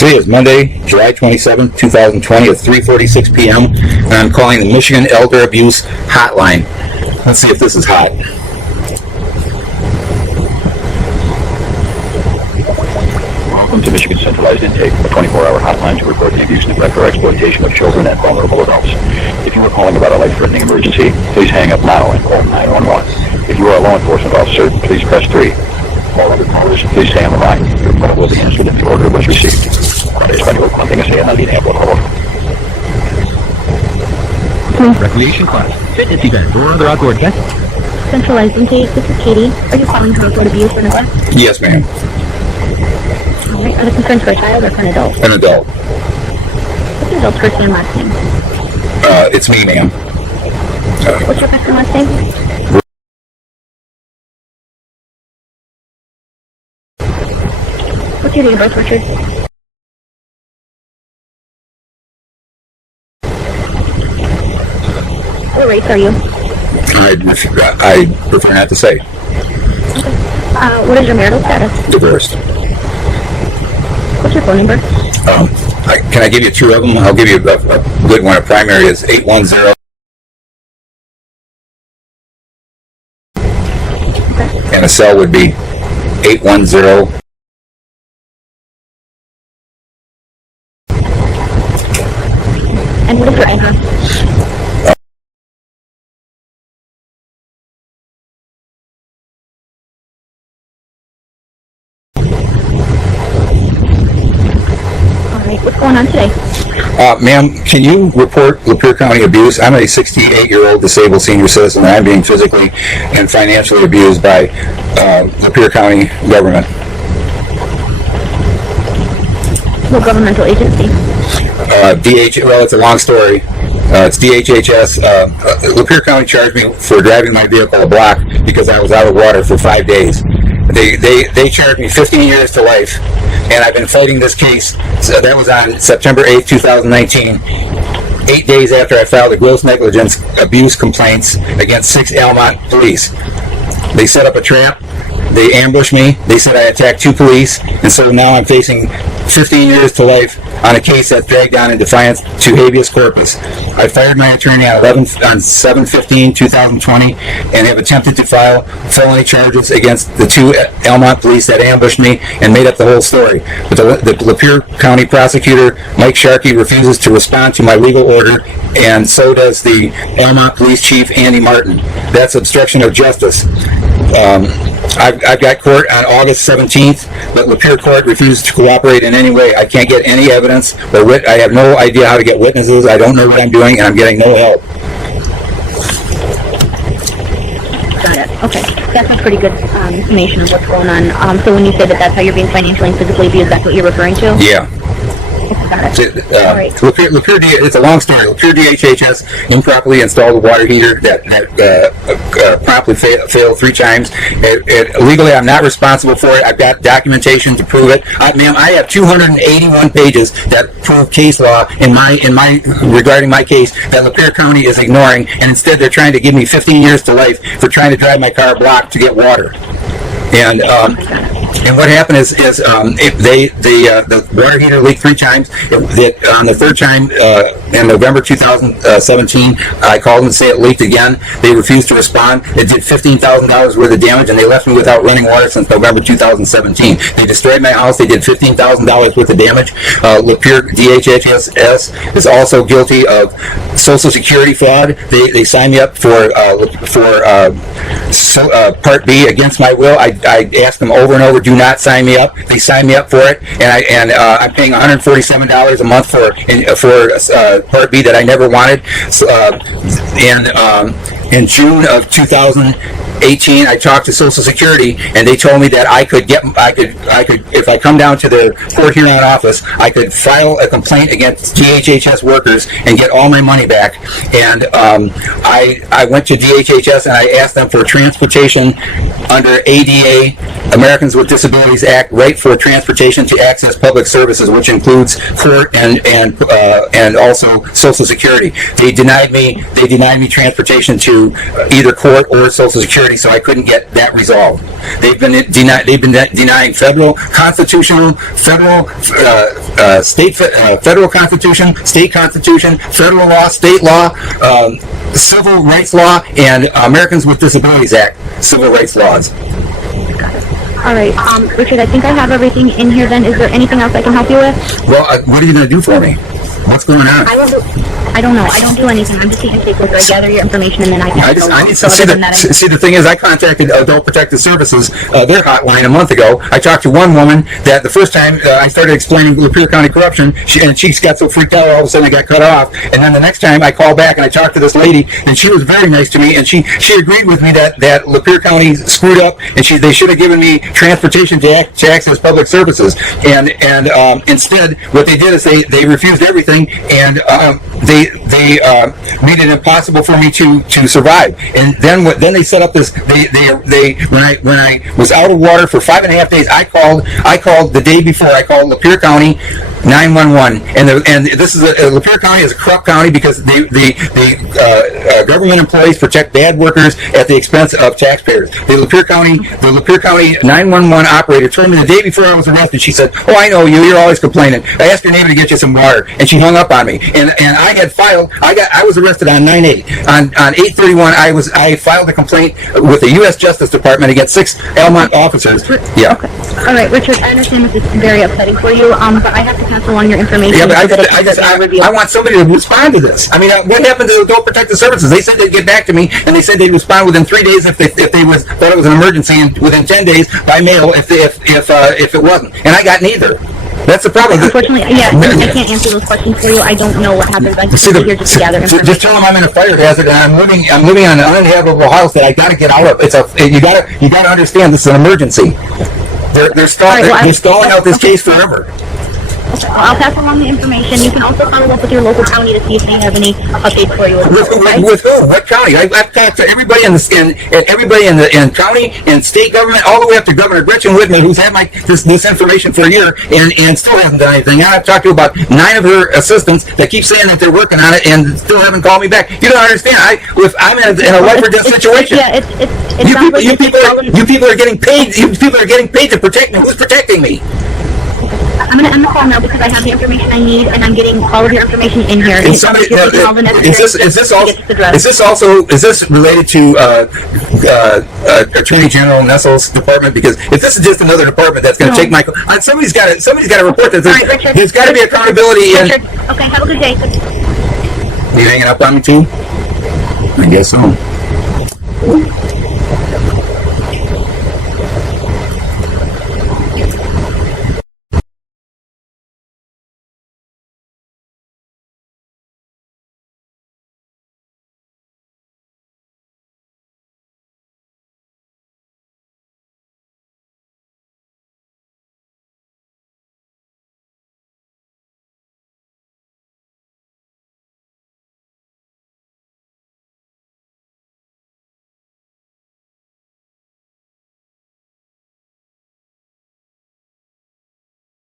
Today is Monday, July 27, 2020 at 3:46 p.m. and I'm calling the Michigan Elder Abuse Hotline. Let's see if this is hot. Welcome to Michigan Centralized Intake, a 24-hour hotline to report the abuse, neglect, or exploitation of children and vulnerable adults. If you are calling about a life-threatening emergency, please hang up now and call 911. If you are a law enforcement officer, please press 3. All other callers, please stay on the line. Your call will be answered in the order it was received. Para español, manténgase en la línea, por favor. Recreation class, fitness event, or other outdoor guests. Centralized Intake, this is Katie. Are you calling to report abuse or neglect? Yes, ma'am. Alright, are the concerns for a child or for an adult? An adult. What's the adult's first name, last name? It's me, ma'am. What's your first and last name? What's your date of birth, Richard? What race are you? I prefer not to say. What is your marital status? Divorced. What's your phone number? Can I give you two of them? I'll give you a good one. A primary is 810. And a cell would be 810. And what is your address? Alright, what's going on today? Ma'am, can you report Lapeer County abuse? I'm a 68-year-old disabled senior citizen and I'm being physically and financially abused by Lapeer County government. What governmental agency? Well, it's a long story. It's DHHS. Lapeer County charged me for driving my vehicle a block because I was out of water for 5 days. They charged me 15 years to life, and I've been fighting this case. So that was on September 8th, 2019. 8 days after I filed a gross negligence abuse complaints against 6 Almont police. They set up a trap. They ambushed me. They said I attacked 2 police, and so now I'm facing 15 years to life on a case that dragged on in defiance to habeas corpus. I fired my attorney on 7/15/2020 and have attempted to file felony charges against the 2 Almont police that ambushed me and made up the whole story. But the Lapeer County prosecutor, Mike Sharkey, refuses to respond to my legal order, and so does the Almont police chief, Andy Martin. That's obstruction of justice. I've got court on August 17th, but Lapeer Court refuses to cooperate in any way. I can't get any evidence, or I have no idea how to get witnesses. I don't know what I'm doing, and I'm getting no help. Got it. Okay. That's a pretty good information of what's going on. So when you say that that's how you're being financially and physically abused, that's what you're referring to? Yeah. Got it. All right. It's a long story. Lapeer DHHS improperly installed a water heater that promptly failed 3 times. Legally, I'm not responsible for it. I've got documentation to prove it. Ma'am, I have 281 pages that prove case law in my regarding my case that Lapeer County is ignoring, and instead they're trying to give me 15 years to life for trying to drive my car a block to get water. And what happened is the water heater leaked 3 times. On the 3rd time, in November 2017, I called them to say it leaked again. They refused to respond. It did $15,000 worth of damage, and they left me without running water since November 2017. They destroyed my house. They did $15,000 worth of damage. Lapeer DHHS is also guilty of Social Security fraud. They signed me up for Part B against my will. I asked them over and over, do not sign me up. They signed me up for it, and I'm paying $147 a month for Part B that I never wanted. In June of 2018, I talked to Social Security, and they told me that I could if I come down to the Port Huron office, I could file a complaint against DHHS workers and get all my money back. And I went to DHHS and I asked them for transportation under ADA Americans with Disabilities Act right for transportation to access public services, which includes court and also Social Security. They denied me transportation to either court or Social Security, so I couldn't get that resolved. They've been denying federal constitutional, federal federal constitution, state constitution, federal law, state law, civil rights law, and Americans with Disabilities Act civil rights laws. All right, Richard, I think I have everything in here then. Is there anything else I can help you with? Well, what are you going to do for me? What's going on? I don't know. I don't do anything. I'm just taking paperwork. I gather your information and then I can See, the thing is, I contacted Adult Protective Services, their hotline a month ago. I talked to one woman that the first time I started explaining Lapeer County corruption, she got so freaked out all of a sudden I got cut off. And then the next time I called back and I talked to this lady, and she was very nice to me, and she agreed with me that Lapeer County screwed up, and they should have given me transportation to access public services. And instead, what they did is they refused everything, and they made it impossible for me to survive. And then they set up this. When I was out of water for 5.5 days, I called the day before. I called Lapeer County 911, and this is Lapeer County is a corrupt county because the government employees protect bad workers at the expense of taxpayers. The Lapeer County 911 operator told me the day before I was arrested. She said, "Oh, I know you. You're always complaining. I asked your neighbor to get you some water," and she hung up on me. And I had filed. I was arrested on 9/8. On 8/31, I filed a complaint with the U.S. Justice Department against 6 Almont officers. Yeah. Okay. All right, Richard. I understand this is very upsetting for you. But I have to pass along your information. Yeah, but I I want somebody to respond to this. I mean, what happened to Adult Protective Services? They said they'd get back to me, and they said they'd respond within 3 days if they thought it was an emergency, and within 10 days by mail if it wasn't. And I got neither. That's the problem. Unfortunately, yeah, I can't answer those questions for you. I don't know what happens. I just here just to gather information. Just tell them I'm in a fire hazard and I'm living on an uninhabitable house that I got to get out of. You got to understand this is an emergency. They're stalling out this case forever. Okay, well, I'll pass along the information. You can also follow up with your local county to see if they have any updates for you. With who? What county? I've talked to everybody in the county and state government, all the way up to Governor Gretchen Whitman, who's had this information for a year and still hasn't done anything. And I've talked to about 9 of her assistants that keep saying that they're working on it and still haven't called me back. You don't understand. I'm in a life or death situation. Yeah, you people are getting paid. You people are getting paid to protect me. Who's protecting me? I'm going to end the call now because I have the information I need and I'm getting all of your information in here. And somebody, is this related to Attorney General Nessel's department? Because if this is just another department that's going to take my, somebody's got to report that. There's got to be accountability. Richard, okay, have a good day. You hanging up on me too? I guess so.